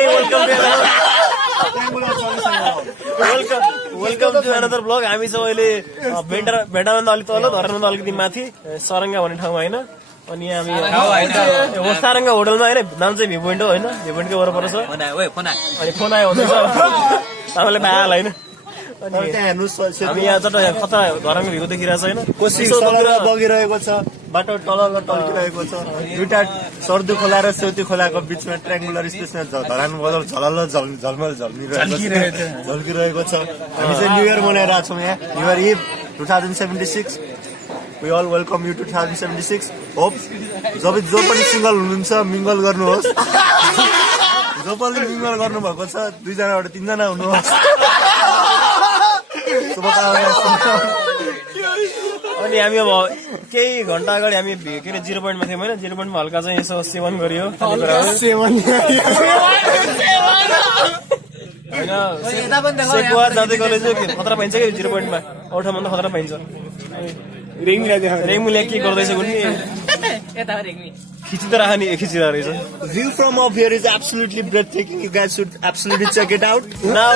everybody, welcome to another vlog. हामी चाहिँ अहिले भेटाभन्दा अलिक तल धरानभन्दा अलिकति माथि सरङ्गा भन्ने ठाउँमा होइन अनि हामी सारङ्गा होटलमा होइन नाम चाहिँ भ्यू पोइन्ट हो होइन भ्यू पोइन्टकै वरपर छ अनि फोन आयो हुँदैछ तपाईँलाई भइहाल्यो होइन हामी यहाँ जता कता धरानको भ्यू देखिरहेको छ होइन कोशी सरङ्गा बगिरहेको छ बाटो तल टल्किरहेको छ दुईटा सर्दु खोला र सेउती खोलाको बिचमा ट्रायङ्गुलर स्पेसमा धरान बजार झलल झलमल झल्किरहेको छ हामी चाहिँ न्यू इयर मनाइरहेको छौँ यहाँ new year इभ 2076 We all welcome you to 2076. Hope जो पनि सिंगल हुनुहुन्छ मिंगल गर्नुहोस् जो पनि मिंगल गर्नु भएको छ दुईजनाबाट तीनजना हुनुहोस् अनि हामी अब केही घण्टा अगाडि हामी के अरे 0 पोइन्टमा थियौँ होइन 0 पोइन्टमा हल्का चाहिँ यसो सेवन गरियो होइन सेकुवा जाँदै गरेर चाहिँ खतरा पाइन्छ कि 0 पोइन्टमा अरू ठाउँमा त खतरा पाइन्छ रेङमुले के गर्दैछ कुनै खिचिँदै राख्ने खिचिरहेको रहेछ View from up here is absolutely breathtaking. You guys should absolutely check it out. Now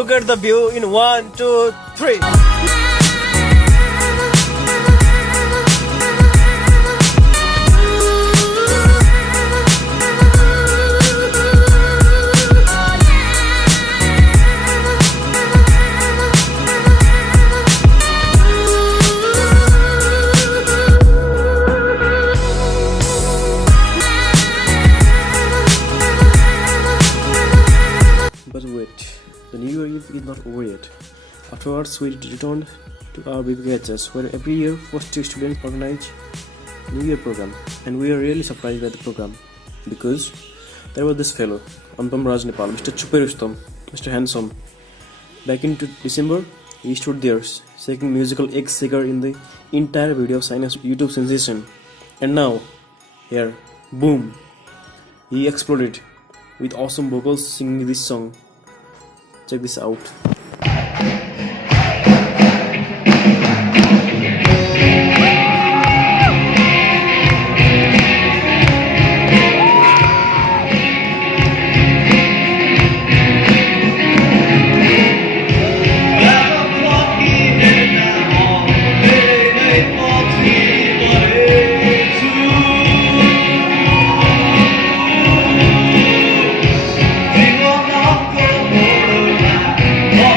look at the view in 1, 2, 3. But wait, the New Year Eve is not over yet. Afterwards, we returned to our BBHS, where every year first year students organize New Year program, and we are really surprised by the program because there was this fellow, Anupam Raj Nepal, Mr. Chuperustom, Mr. Handsome. Back in December, he stood there, shaking musical egg shaker in the entire video of China's YouTube sensation, and now, here, boom, he exploded with awesome vocals singing this song. Check this out. Oh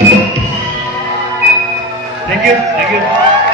Thank you.